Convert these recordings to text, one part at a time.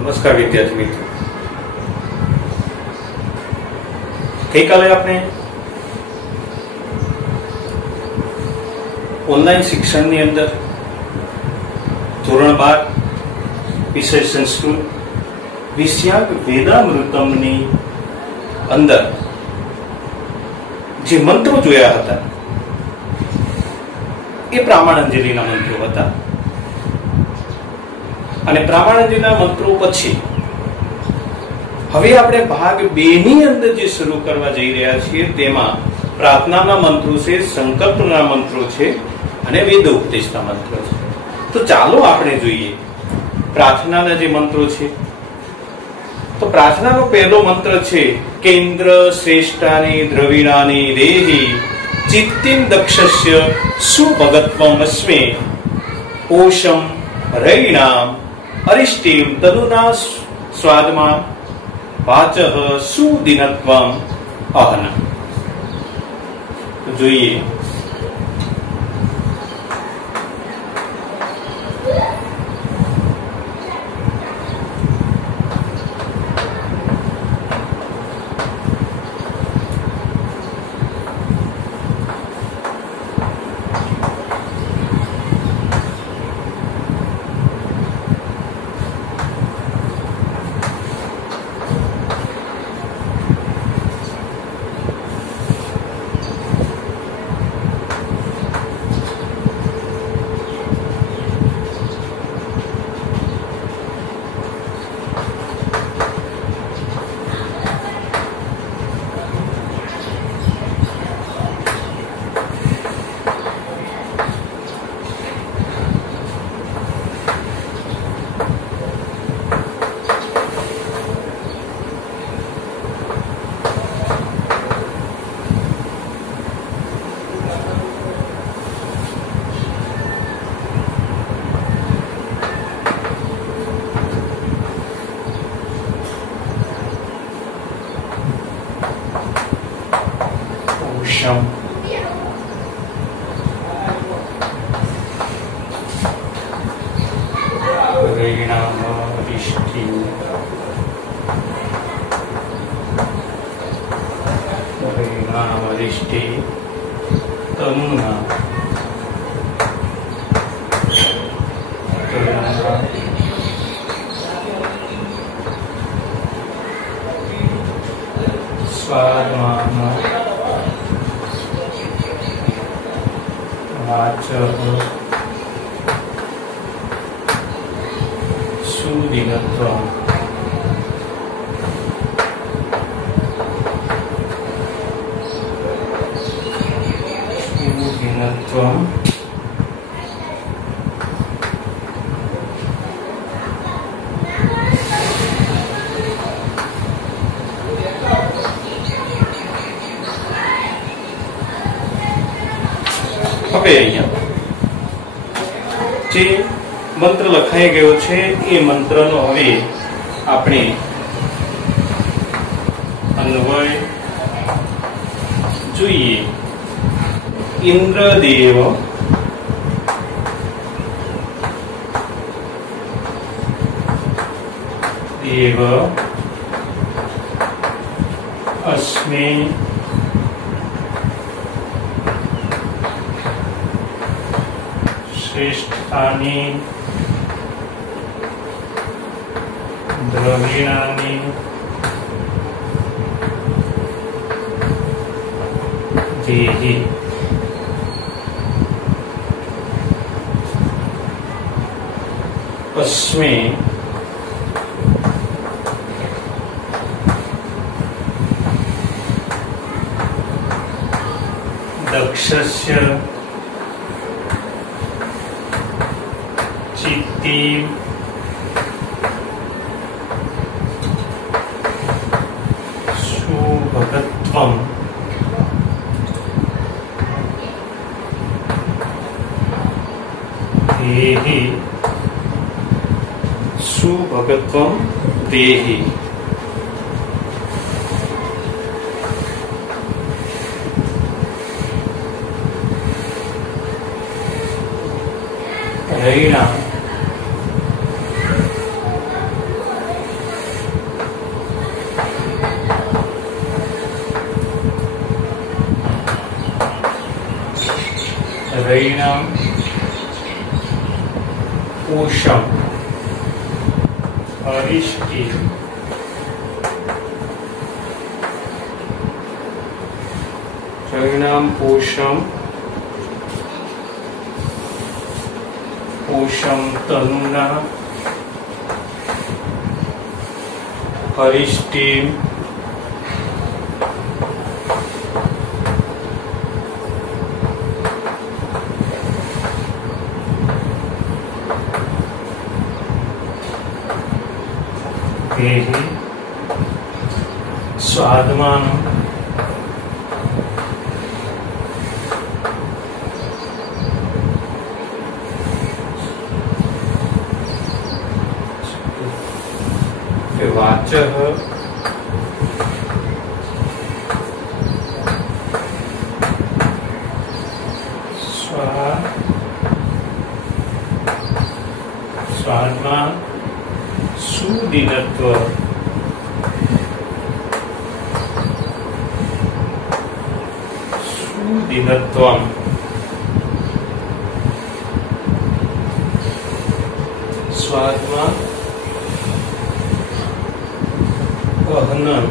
નમસ્કાર વિદ્યાર્થી મિત્રો, ગઈકાલે આપણે ઓનલાઈન શિક્ષણની અંદર ધોરણ 12 વિષય સંસ્કૃત વિષયાંક વેદામૃતમની અંદર જે મંત્રો જોયા હતા એ પ્રામાણંજલિના મંત્રો હતા અને પ્રામાણંજલિના મંત્રો પછી હવે આપણે ભાગ 2 ની અંદર જે શરૂ કરવા જઈ રહ્યા છીએ તેમાં પ્રાર્થનાના મંત્રો છે, સંકલ્પના મંત્રો છે અને વેદોપદેશના મંત્રો છે. તો ચાલો આપણે જોઈએ પ્રાર્થનાના જે મંત્રો છે. તો પ્રાર્થનાનો પહેલો મંત્ર છે કે ઇન્દ્ર શ્રેષ્ઠાની દ્રવિણાની દેહી ચિત્તિમ દક્ષસ્ય સુભગત્વમ અસ્મે ઓશમ રૈણામ અરિષ્ટિમ તનુના સ્વાદમાં વાચઃ સુદિનત્વમ અહન. જોઈએ હવે અહીંયા જે મંત્ર લખાઈ ગયો છે એ મંત્રનો હવે આપણે અન્વય જોઈએ. ઇન્દ્રદેવ દેવ અસ્મે શ્રેષ્ઠાની દ્રવિણાની દેહી અસ્મે દક્ષસ્ય ચિત્તિમ સુભગત્વમ દેહી સુભગત્વમ દેહી. રૈણામ रैणं पूषं हरिष्टिं रैणं पूषं तनुना हरिष्टिं देहि स्वात्मानं वाचः स्वात्मा सुदीनत्वं स्वात्मा वहनं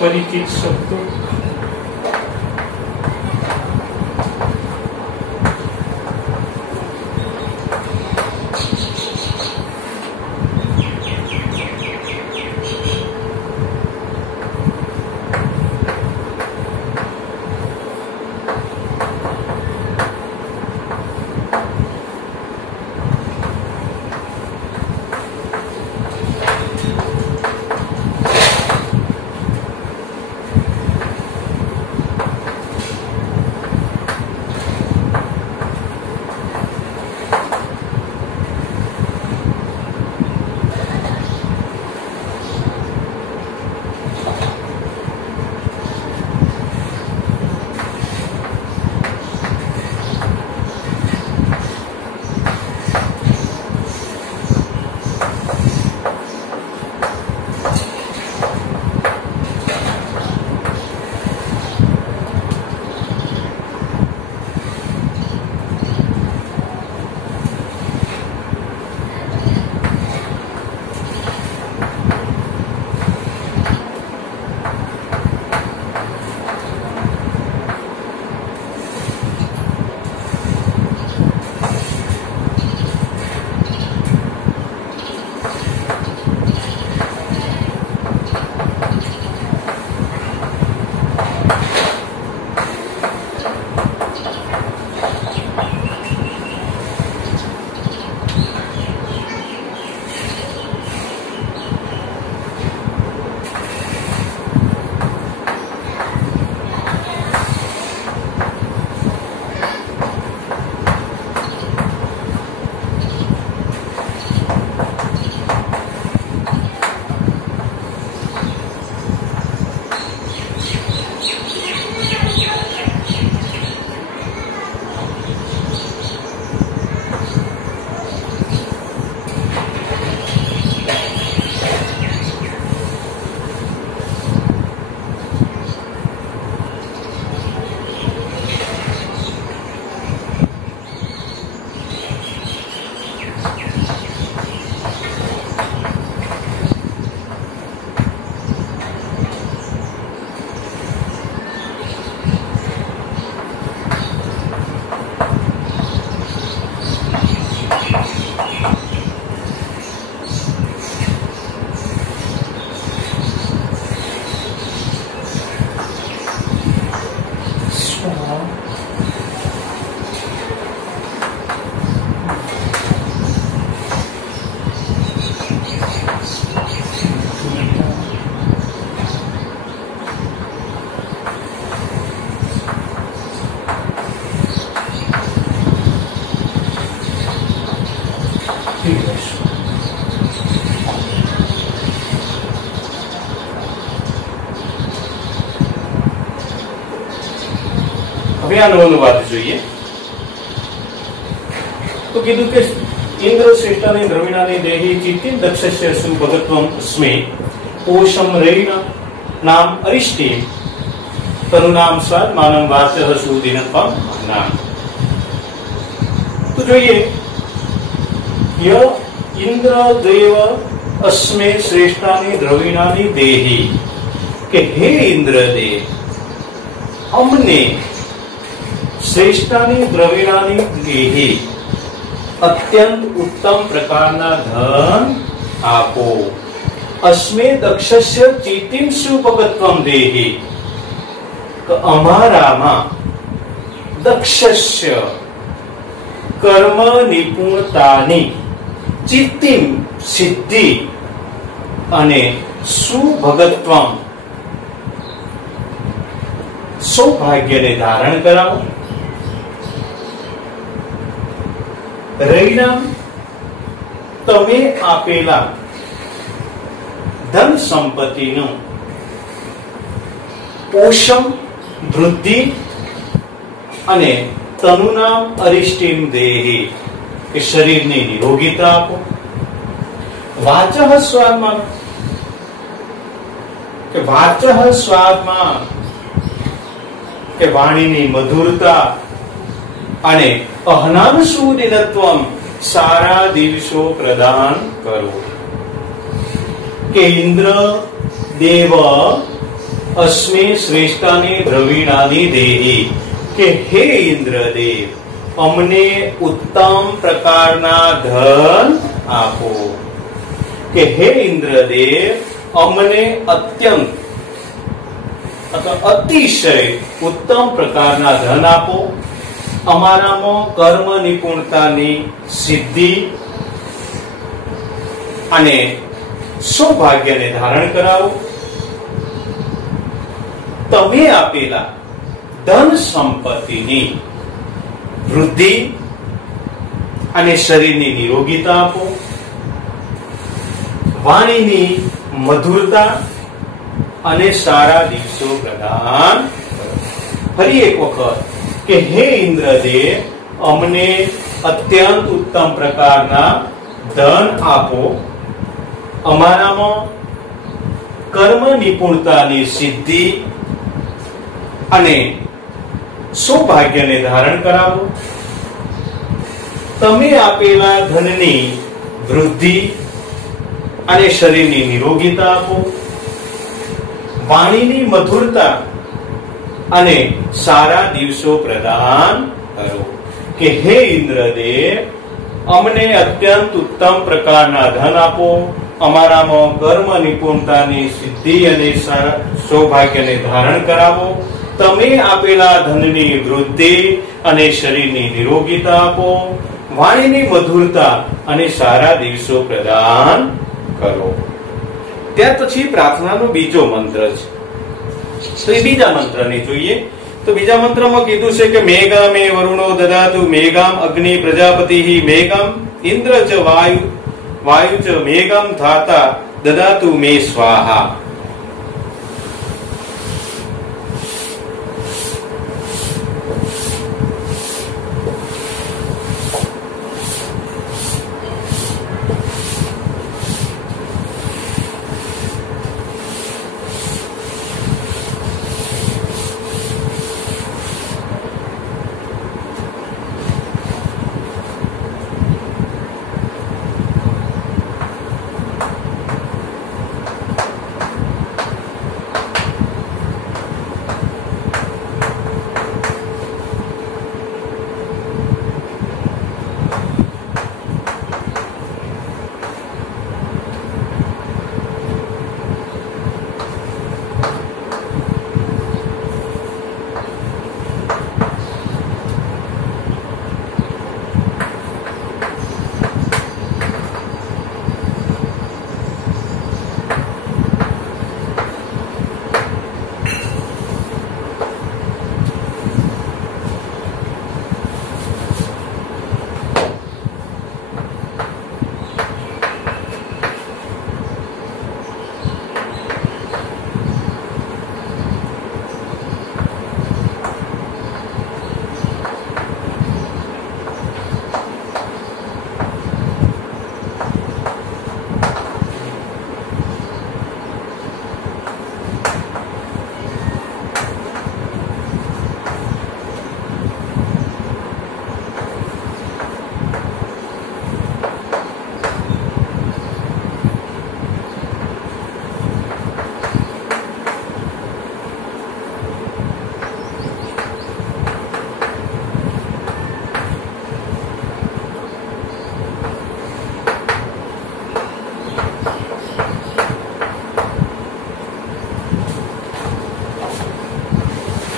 अपरिचित शब्दों હવે આનો અનુવાદ જોઈએ. તો કીધું કે ઇન્દ્ર શ્રેષ્ઠાની દ્રવિણાની દેહી ચિત્તિન દક્ષસ્ય સુભગત્વમ સ્મે પોષમ રૈણ નામ અરિષ્ટિ તરુનામ સ્વાદ માનમ વાચઃ સુદિનત્વમ નામ. તો જોઈએ ય ઇન્દ્ર દેવ અસ્મે શ્રેષ્ઠાની દ્રવિણાની દેહી કે હે ઇન્દ્રદેવ અમને શ્રેષ્ઠાની દ્રવિણાની દેહી અત્યંત ઉત્તમ પ્રકારના ધન આપો. અસ્મે દક્ષસ્ય ચિત્તિમ સુભગત્વમ દેહી અમારામાં દક્ષસ્ય કર્મ નિપુણતાની ચિત્તિમ સિદ્ધિ અને સુભગત્વમ સૌભાગ્યને ધારણ કરાવો. રૈણામ તમે આપેલા ધન સંપત્તિનું પોષમ વૃદ્ધિ અને તનુનામ અરિષ્ટિમ દેહી કે શરીરની નિરોગીતા આપો. વાચઃ સ્વાદમાં કે વાચઃ સ્વાદમાં કે વાણીની મધુરતા અને અહનાન સુદિનત્વમ સારા દિવસો પ્રદાન કરો. કે ઇન્દ્ર દેવ અસ્મે શ્રેષ્ઠાની દ્રવિણાની દેહી કે હે ઇન્દ્રદેવ અમને ઉત્તમ પ્રકારના ધન આપો. કે હે ઇન્દ્રદેવ અમને અત્યંત અથવા અતિશય ઉત્તમ પ્રકારના ધન આપો. અમારામાં કર્મ નિપુણતાની સિદ્ધિ અને સૌભાગ્યને ધારણ કરાવો. તમે આપેલા ધન સંપત્તિની વૃદ્ધિ અને શરીરની નિરોગીતા આપો. વાણીની મધુરતા અને સારા દિવસો પ્રદાન કરો. ફરી એક વખત કે હે ઇન્દ્રદેવ અમને અત્યંત ઉત્તમ પ્રકારના ધન આપો. અમારામાં કર્મ નિપુણતાની સિદ્ધિ અને સૌભાગ્યને ધારણ કરાવો. તમે આપેલા ધનની વૃદ્ધિ અને શરીરની નિરોગીતા આપો. વાણીની મધુરતા અને સારા દિવસો પ્રદાન કરો. કે હે ઇન્દ્રદેવ અમને અત્યંત ઉત્તમ પ્રકારના ધન આપો. અમારામાં કર્મ નિપુણતાની સિદ્ધિ અને સૌભાગ્યને ધારણ કરાવો. તમે આપેલા ધનની વૃદ્ધિ અને શરીરની નિરોગીતા આપો. વાણીની મધુરતા અને સારા દિવસો પ્રદાન કરો. ત્યાર પછી પ્રાર્થનાનો બીજો મંત્ર છે. તો એ બીજા મંત્રને જોઈએ. તો બીજા મંત્રમાં કીધું છે કે મેઘા મે વરુણો દદાતુ મેઘામ અગ્નિ પ્રજાપતિ મેઘામ ઇન્દ્ર ચ વાયુ ચ મેઘામ ધાતા દદાતુ મે સ્વાહા.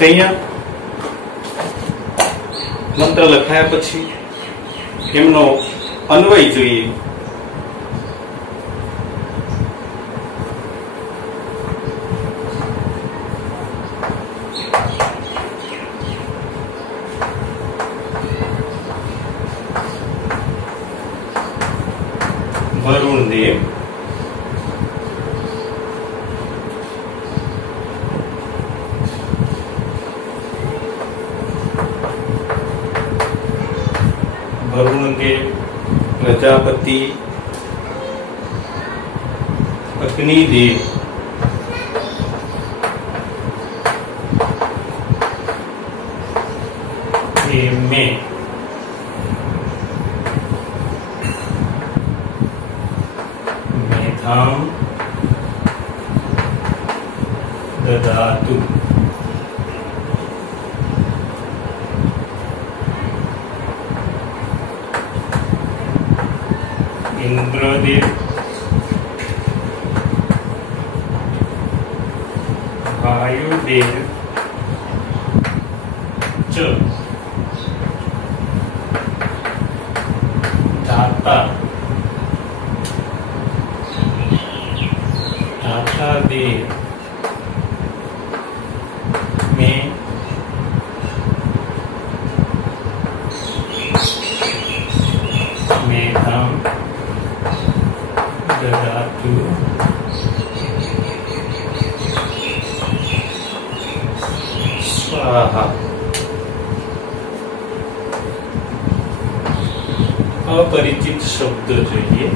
અહીંયા મંત્ર લખાયા પછી એમનો અન્વય જોઈએ. વરુણદેવ પ્રજાપતિ અગ્નિદેવ મેં मेधां ददातु. इंद्रदेव वायुदेव च दाता देव में मेधां ददातु. स्वाहा. अपरिचित शब्द જોઈએ.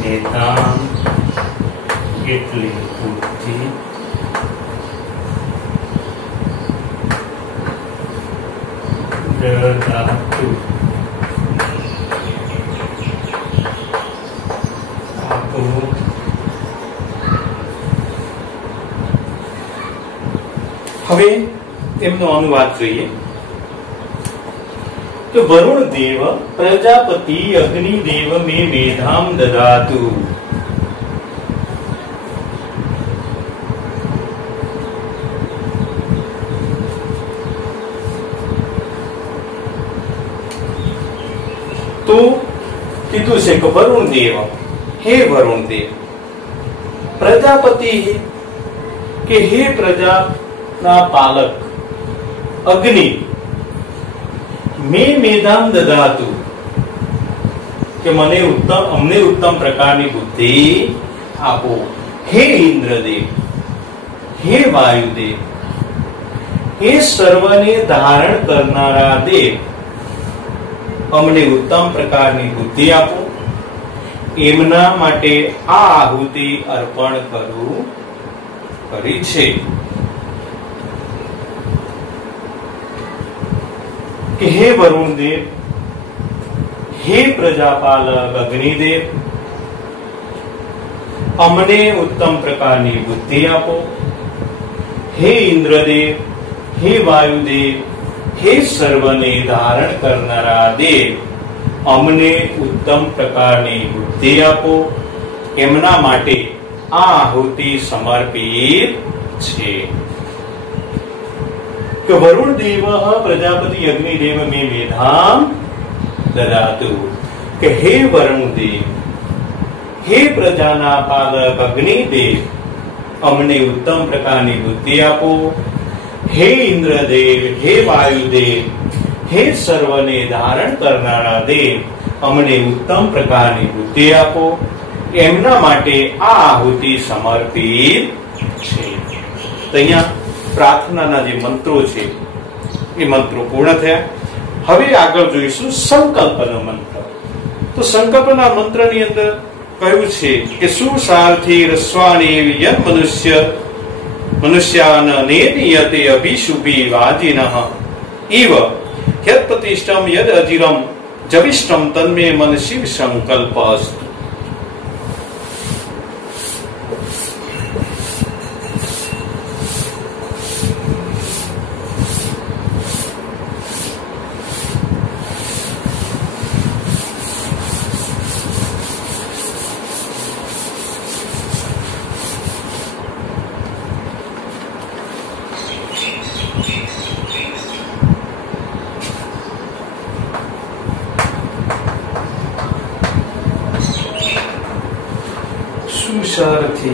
મેધાં એટલે બુદ્ધિ, દદાતુ આપો. હવે એમનો અનુવાદ જોઈએ. तो वरुण देव प्रजापति अग्निदेव में मेधां ददातु. तो कीधुं छे के वरुण देव, हे वरुण देव, प्रजापति के हे प्रजाना पालक अग्नि में मेधां ददातु के मने अमने उत्तम प्रकारनी बुद्धि आपो. हे इंद्रदेव, हे वायुदेव, हे सर्वने धारण करनारा देव, अमने उत्तम प्रकारनी बुद्धि आपो. एमना माटे आ आहुति अर्पण करी छे. कि हे वरुण देव, हे प्रजापालक अग्निदेव, अमने उत्तम प्रकारनी बुद्धि आपो. हे इंद्रदेव, हे वायुदेव, हे सर्वने धारण करनारा देव, अमने उत्तम प्रकारनी बुद्धि आपो. एमना माटे आ आहुति समर्पित छे. वरुण देव प्रजापति अग्निदेव में मेधां ददातु. के हे वरुण देव, हे प्रजाना पालक अग्निदेव, अमने उत्तम प्रकारनी बुद्धि आपो. हे इंद्रदेव, हे वायुदेव, हे सर्वने धारण करनारा देव, अमने उत्तम प्रकारनी बुद्धि आपो. एमना माटे आ आहुति समर्पित छे. तो अहींया प्रार्थनाना जे मंत्रो छे ए मंत्रो पूर्ण थया. हवे आगळ जोईशुं संकल्पनो मंत्र. तो संकल्पना मंत्रनी अंदर कह्युं छे के सुसार्थी रस्वाणी यन् मनुष्यान नेनियते अभिशुभि वाजिनः इव यत्प्रतिष्ठं यद् अजिरं जविष्टं तन्मे मनसि संकल्पस्तु.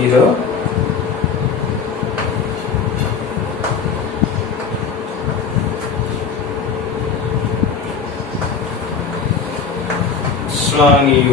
स्थिर स्वानिव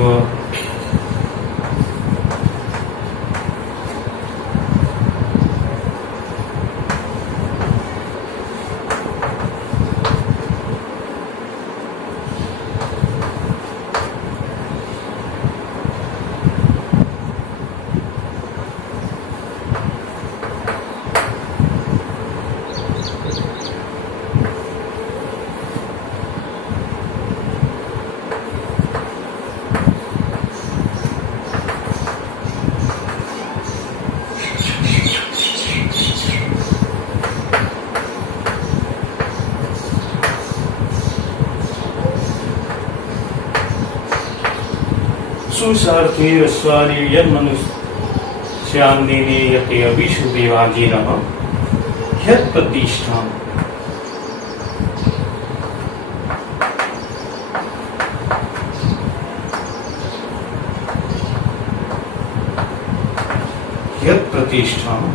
सुसार्थे रस्वानि यन्मनुष्यान्नेने यते अभिषु देवाजीनः ह्यत्प्रतिष्ठाम् ह्यत्प्रतिष्ठाम्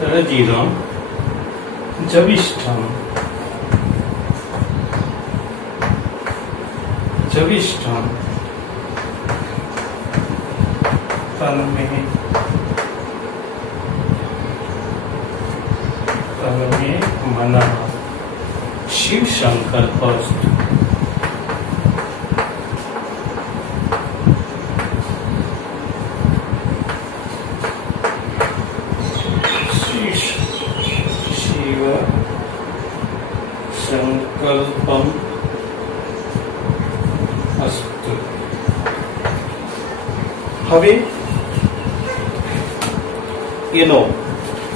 तदजीरम् जविष्ठम जविष्ठम तन्मे मनः शिव संकल्पस्तु संकल्पम अस्तु। હવે એનો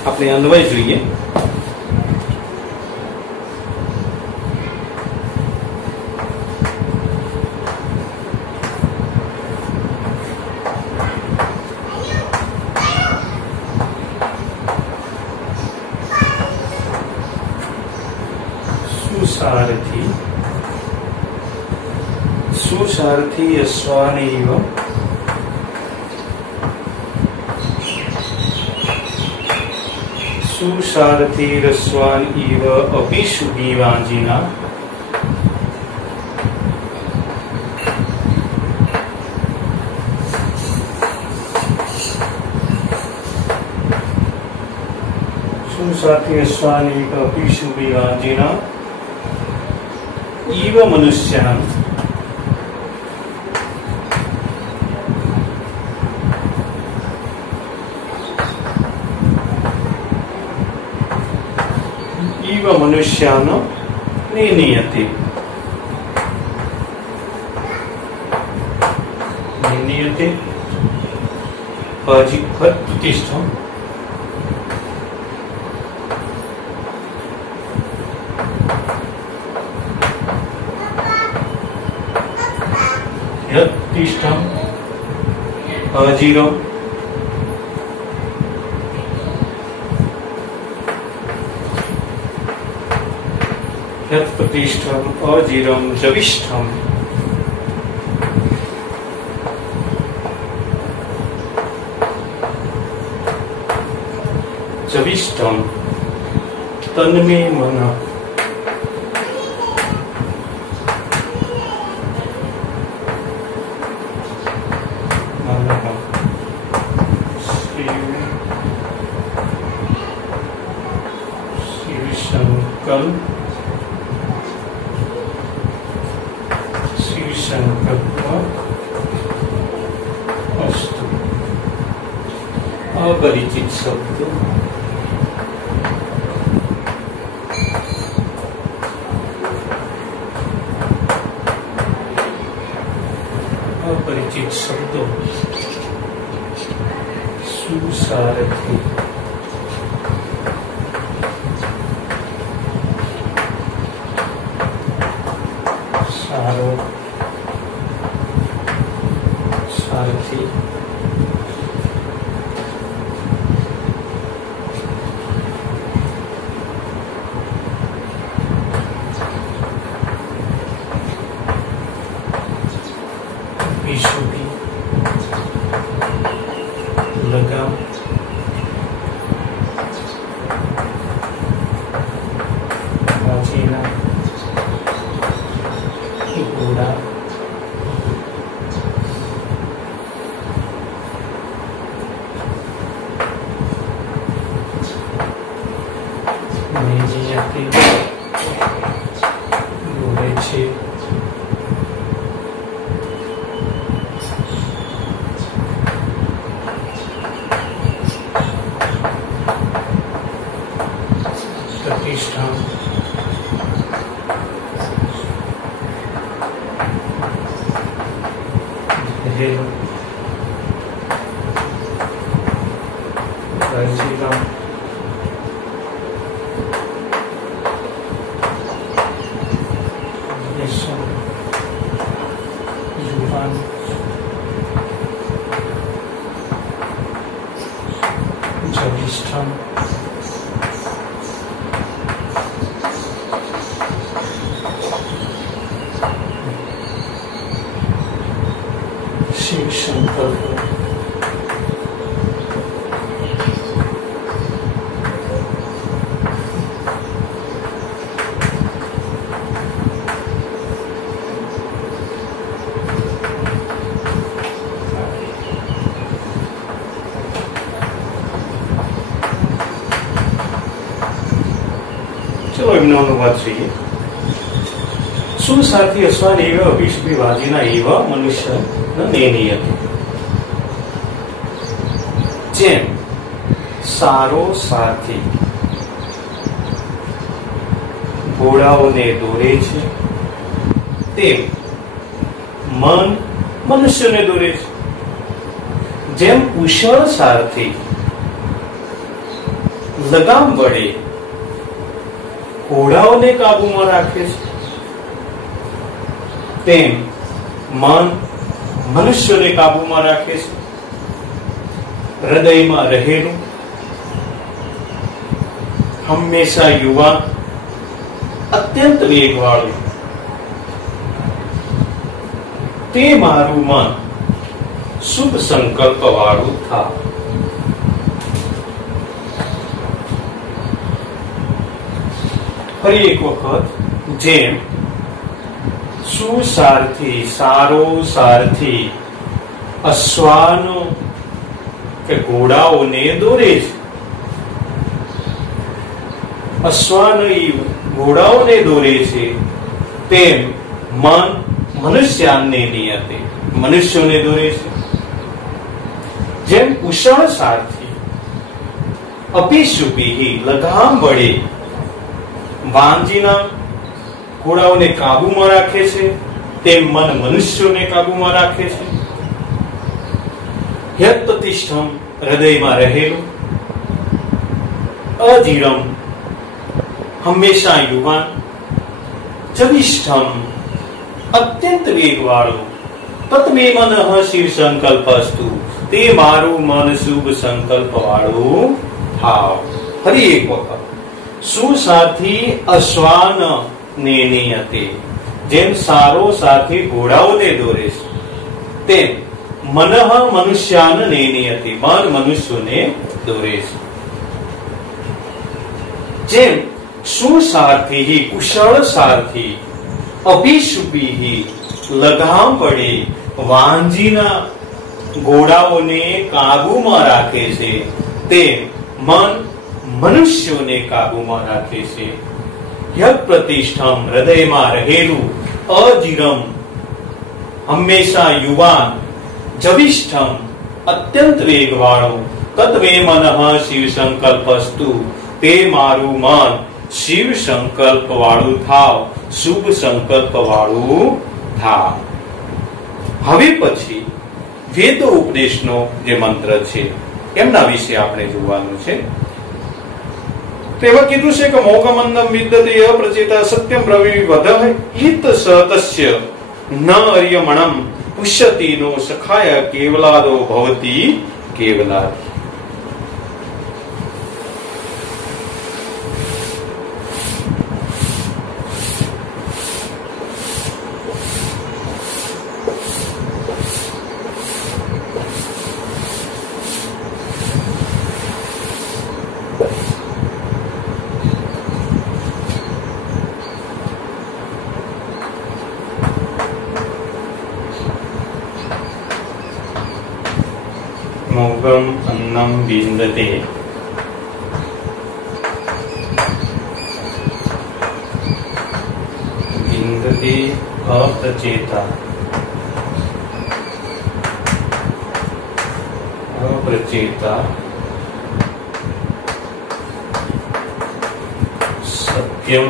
આપણે અન્વય જોઈએ। सुसारथी सुसारथी यस्वानेव सुसारथी रस्वान इव अभिषुदीवाजिना सुसारथी रस्वान इव अभिषुदीवाजिना इव मनुष्यान् इव मनुष्यान् निर्णीयते निर्णीयते प्रतिष्ठम् यत्तिष्ठम् अजीरम् यत्प्रतिष्ठम् अजीरम् जविष्ठम् जविष्ठम् तन्मे मनः अस्तु। अपरिचित शब्द अपरिचित शब्दों सुसारथी सारो सारथी અપીશુભી લગામ વાંચેલા ઘોડા મેજીયાથી દોરે છે પ્રતિષ્ઠા રાજ્યનામ યુવાન જવિષ્ઠમ શિવ સંકલ્પ ચલો એમનો અનુવાદ જોઈએ. સુસારથી અશ્વાન એવ અભિષુભી વાજીના એવ મનુષ્ય નેનિયતિ. જેમ સારો સારથી ઘોડાઓને દોરે છે તેમ મન મનુષ્યને દોરે છે. જેમ કુશળ સારથી લગામ વડે ઘોડાઓને કાબુમાં રાખે છે તેમ મન મનુષ્યોને કાબુમાં રાખે છે. હૃદયમાં રહેલું હંમેશા યુવાન અત્યંત વેગવાળું તે મારું મન શુભ સંકલ્પ વાળું થા. ફરી એક વખત. જેમ સુસારથી સારો સારથી અશ્વાનો કે ઘોડાઓને દોરે છે. અશ્વાન ઘોડાઓને દોરે છે તેમ મન મનુષ્યાને નિયતે મનુષ્યોને દોરે છે. જેમ કુશળ સારથી અપીશુભી લગામ વડે વાંજીના ઘોડાઓને કાબુમાં રાખે છે તેમ મન મનુષ્યોને કાબુમાં રાખે છે. યત પ્રતિષ્ઠમ હૃદયમાં રહેલું અધીરમ હંમેશા યુવાન જવિષ્ઠમ અત્યંત વેગવાળું તત્મે મનઃ શિવ સંકલ્પસ્તુ તે મારું મન શુભ સંકલ્પ વાળું થાવ. ફરી એક વખત. સુસારથી અશ્વાન ને નિયતે જેમ સારો સાથી ઘોડાઓને દોરે છે તેમ મનઃ મનુષ્યાન ને નિયતે મન મનુષ્યોને દોરે છે. જેમ સુસારથી કુશળ સારથી અભિશુભી લગામ પડે વાંજીના ઘોડાઓને કાબુમાં રાખે છે તેમ મન મનુષ્યોને કાબુમાં રાખે છે. યત પ્રતિષ્ઠમ હૃદયમાં રહેલું અધીરમ હંમેશા યુવાન જવિષ્ઠમ અત્યંત વેગવાળું તત્વે મનઃ શિવ સંકલ્પસ્તુ તે મારું મન શિવ સંકલ્પ વાળું થાવ શુભ સંકલ્પ વાળું થાવ. હવે પછી વેદ ઉપદેશનો જે મંત્ર છે એમના વિશે આપણે જોવાનું છે. તો એમાં કીધું છે કે મોગમંદમ વિદ્યતે અપ્રચેતા સત્યમ પ્રવિવદઃ ઈત સતસ્ય ન અર્યમણમ પુષ્યતિ નો સખાય કેવલાદો ભવતી કેવલાદ. मोगम अन्नम विन्दते विन्दते अप्रचेता अप्रचेता सत्यम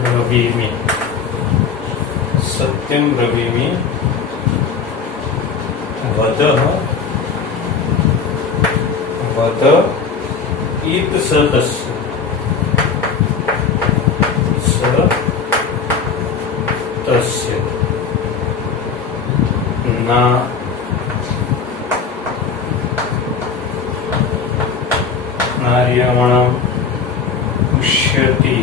ब्रवीमि सत्यम ब्रवीमि वदः वद इत स तस्य स तस्य ना नार्यमणं पुष्यति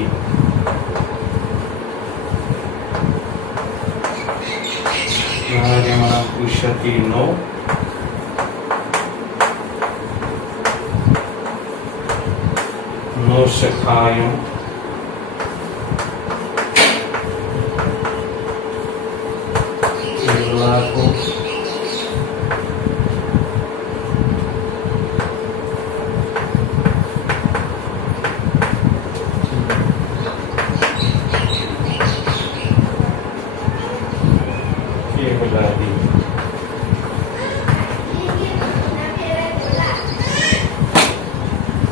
नार्यमणं पुष्यति नो नो सखायं केवलाको केवलादि।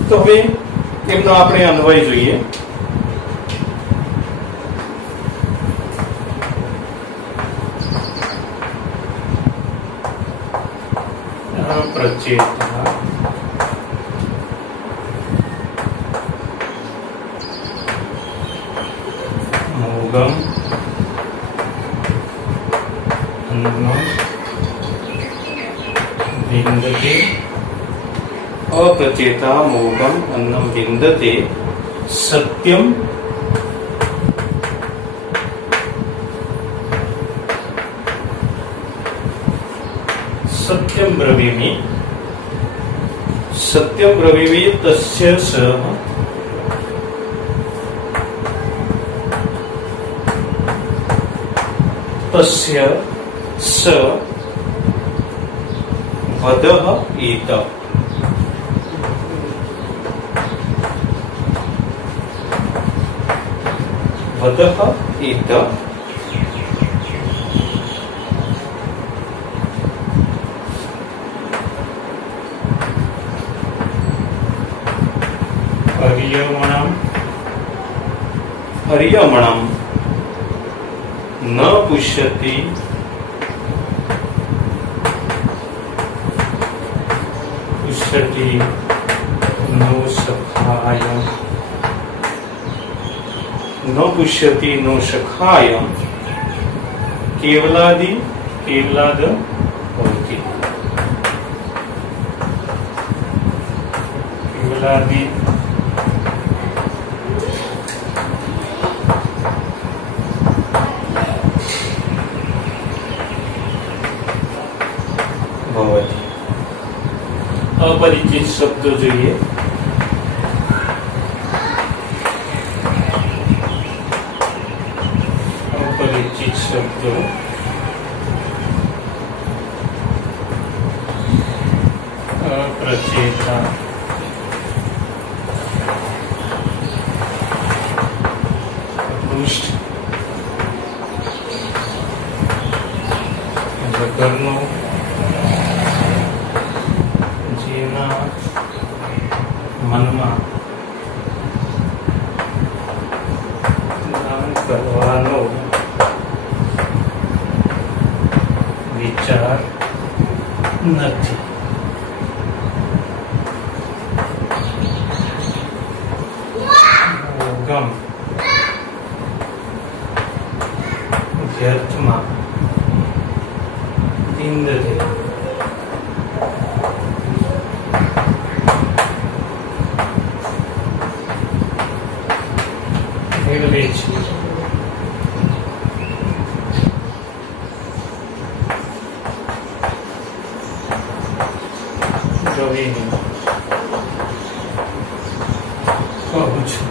तो હવે એમનો આપણે અન્વય જોઈએ। प्रचेता मोगम अन्नम विन्दते अप्रचेता मोगम अन्नम विन्दते सत्यम सत्यम ब्रवीमि तस्य सः तस्य स वदः इत वदः इत हरियमणं न पुष्यति नो सखायं न पुष्यति नो सखायं केवलादि केवलाद भवति केवलादि भवति। अपरिचित शब्द જોઈએ। अपरिचित शब्द अप्रचेता पृष्ठ વગરનો જેના મનમાં દાન કરવાનો વિચાર નથી। ગમ વ્યર્થમાં ઇન્દ્રિય મેળવે છે। રવિની કહું છું।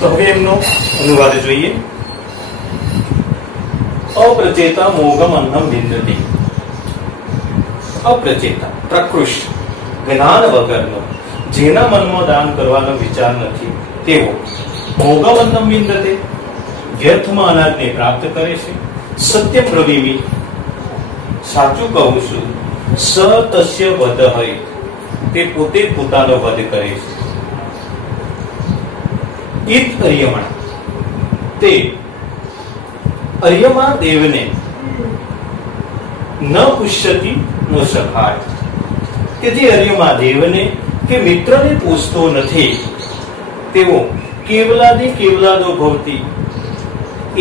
तो હવે એમનો અનુવાદ જોઈએ. અપ્રચેતા મોગમ અન્નમ વિંદતિ. અપ્રચેતા પ્રકૃષ્ટ જ્ઞાન વગરનો, જેના મનમાં દાન કરવાનો વિચાર નથી તેવો મોગમ અન્નમ વિંદતે, વ્યર્થમાં અનાજને પ્રાપ્ત કરે છે. સત્ય બ્રવીમિ, સાચું કહું છું. સ તસ્ય વદહૈ, તે પોતે પોતાનો વધ કરે છે. ઈત અર્યમા, તે અર્યમા દેવને ન પુષ્યતિ ન સખાય, કે જે અર્યમા દેવને કે મિત્રને પૂછતો નથી તેવો કેવલાદિ કેવલાદો ભવતી,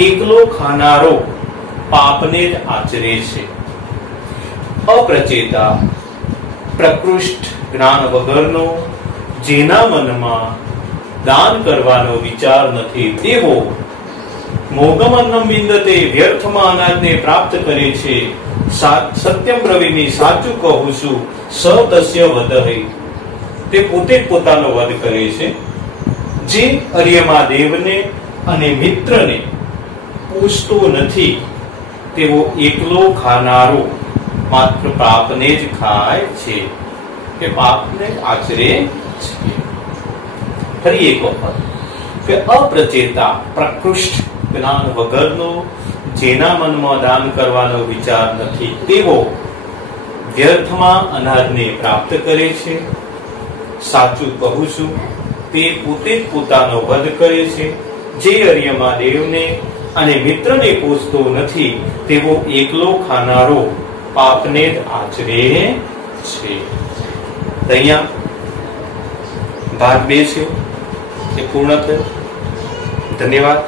એકલો ખાનારો પાપને જ આચરે છે. અપ્રચેતા પ્રકૃષ્ટ જ્ઞાન વગરનો, જેના મનમાં દાન કરવાનો વિચાર નથી તેવો મોગમ અન્નમ વિંદતે, વ્યર્થમાં અનાજને પ્રાપ્ત કરે છે. સત્યમ બ્રવીમિ, સાચું કહું છું. સ તસ્ય વદહૈ, તે પોતે જ પોતાનો વધ કરે છે. જે અર્યમા દેવને અને મિત્રને પૂછતો નથી તેવો એકલો ખાનારો માત્ર પાપને જ ખાય છે, કે પાપને આચરે છે. ફરી એક વખત કે અપ્રચેતા પ્રકૃષ્ટ જ્ઞાન વગરનો, જેના મનમાં દાન કરવાનો વિચાર નથી તેવો વ્યર્થમાં અનાજને પ્રાપ્ત કરે છે. સાચું કહું છું, તે પોતે જ પોતાનો વધ કરે છે. જે અર્યમા દેવને અને મિત્રને પૂછતો નથી તેવો એકલો ખાનારો પાપને જ આચરે છે. અહીંયા ભાગ 2 છે એ પૂર્ણ થયો. ધન્યવાદ.